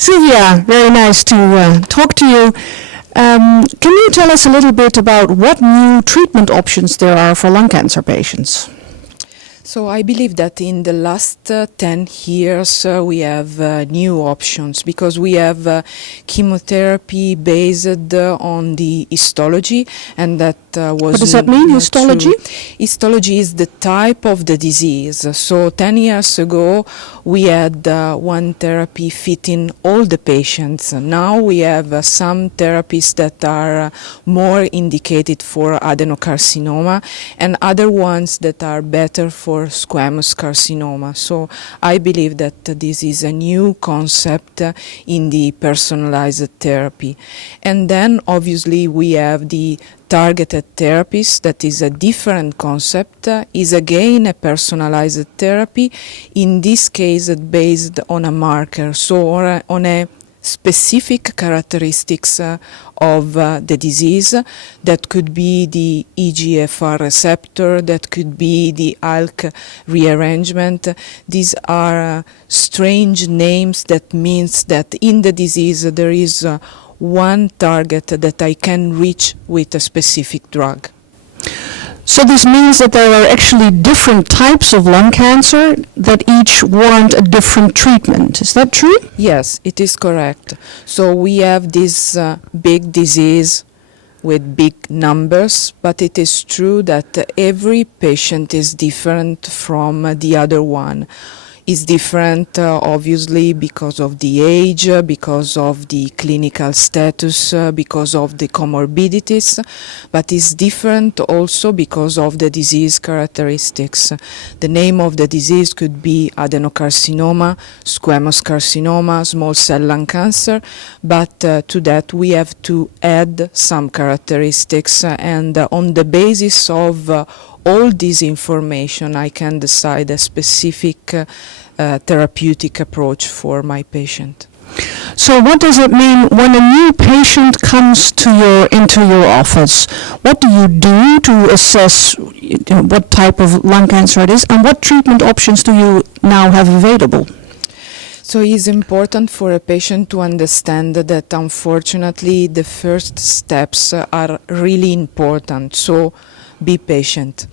Silvia, very nice to talk to you. Can you tell us a little bit about what new treatment options there are for lung cancer patients? So I believe that in the last 10 years we have new options because we have chemotherapy based on the histology, and that was... What does that mean, histology? Histology is the type of the disease. So 10 years ago we had one therapy fitting all the patients. Now we have some therapies that are more indicated for adenocarcinoma and other ones that are better for squamous carcinoma. So I believe that this is a new concept in the personalized therapy. And then obviously we have the targeted therapies, that is a different concept, is again a personalized therapy, in this case based on a marker, so on a specific characteristics of the disease. That could be the EGFR receptor, that could be the ALK rearrangement. These are strange names that means that in the disease there is one target that I can reach with a specific drug. So this means that there are actually different types of lung cancer that each warrant a different treatment. Is that true? Yes, it is correct. So we have this big disease with big numbers, but it is true that every patient is different from the other one. Is different obviously because of the age, because of the clinical status, because of the comorbidities, but is different also because of the disease characteristics. The name of the disease could be adenocarcinoma, squamous carcinoma, small cell lung cancer, but to that we have to add some characteristics, and on the basis of all this information I can decide a specific therapeutic approach for my patient. So what does it mean when a new patient comes into your office? What do you do to assess what type of lung cancer it is, and what treatment options do you now have available? So it's important for a patient to understand that unfortunately the first steps are really important. So be patient.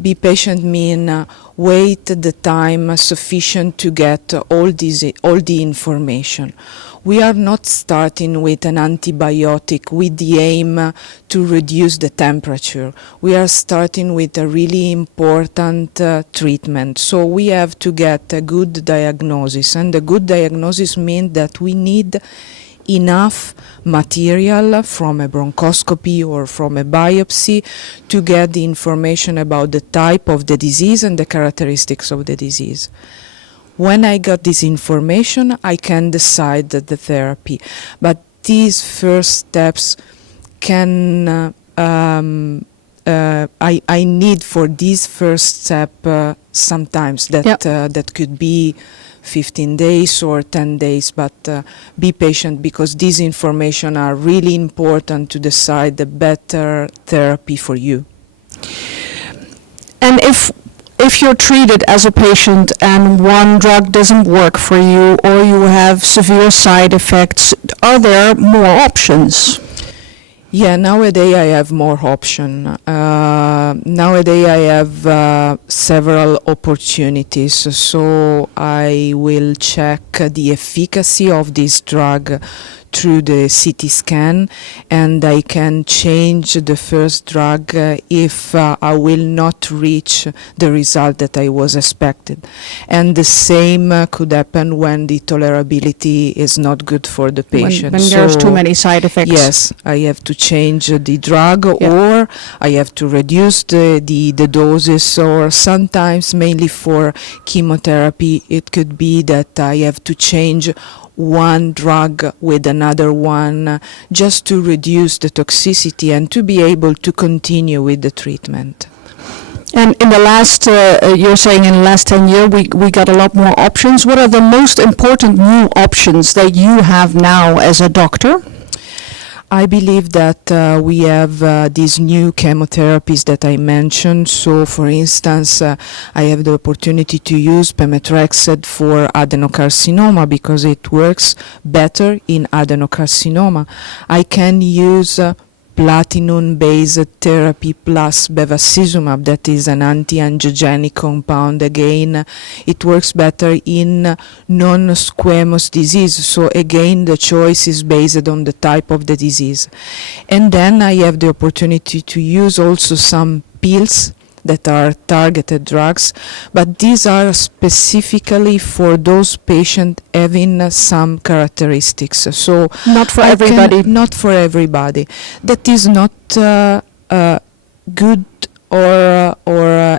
Be patient means wait the time sufficient to get all the information. We are not starting with an antibiotic with the aim to reduce the temperature. We are starting with a really important treatment. So we have to get a good diagnosis, and a good diagnosis means that we need enough material from a bronchoscopy or from a biopsy to get the information about the type of the disease and the characteristics of the disease. When I got this information, I can decide the therapy. But these first steps can I need for this first step sometimes that could be 15 days or 10 days, but be patient because these information are really important to decide the better therapy for you. And if you're treated as a patient and one drug doesn't work for you or you have severe side effects, are there more options? Yeah, nowadays I have more options. Nowadays I have several opportunities, so I will check the efficacy of this drug through the CT scan, and I can change the first drug if I will not reach the result that I was expected. And the same could happen when the tolerability is not good for the patient. When there's too many side effects. Yes, I have to change the drug, or I have to reduce the doses, or sometimes mainly for chemotherapy it could be that I have to change one drug with another one just to reduce the toxicity and to be able to continue with the treatment. And in the last, you're saying in the last 10 years we got a lot more options. What are the most important new options that you have now as a doctor? I believe that we have these new chemotherapies that I mentioned. So, for instance, I have the opportunity to use pemetrexed for adenocarcinoma because it works better in adenocarcinoma. I can use platinum-based therapy plus bevacizumab, that is an anti-angiogenic compound. Again, it works better in non-squamous disease. So again, the choice is based on the type of the disease. And then I have the opportunity to use also some pills that are targeted drugs, but these are specifically for those patients having some characteristics. So Not for I everybody. not for everybody. That is not good or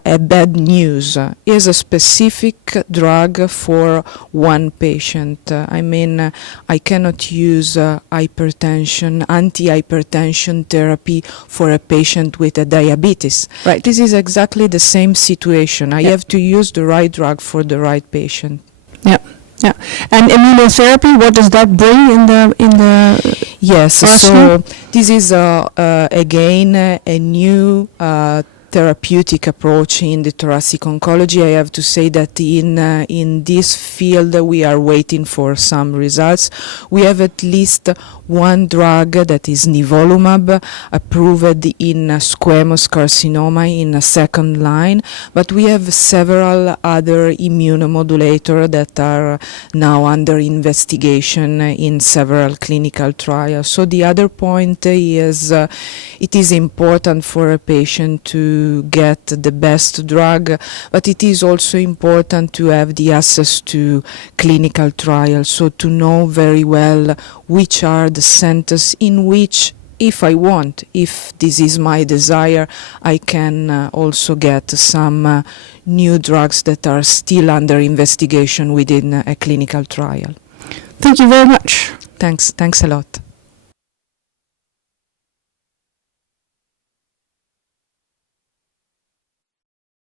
a bad news. Is a specific drug for one patient. I mean, I cannot use hypertension, anti-hypertension therapy for a patient with a diabetes. Right. This is exactly the same situation. I Yeah. have to use the right drug for the right patient. Yeah. Yeah. And immunotherapy, what does that bring in the Yes, arsenal? so this is again a new therapeutic approach in the thoracic oncology. I have to say that in this field we are waiting for some results. We have at least one drug that is nivolumab approved in squamous carcinoma in a second line, but we have several other immunomodulators that are now under investigation in several clinical trials. So the other point is it is important for a patient to get the best drug, but it is also important to have the access to clinical trials, so to know very well which are the centers in which, if I want, if this is my desire, I can also get some new drugs that are still under investigation within a clinical trial. Thank you very much. Thanks a lot.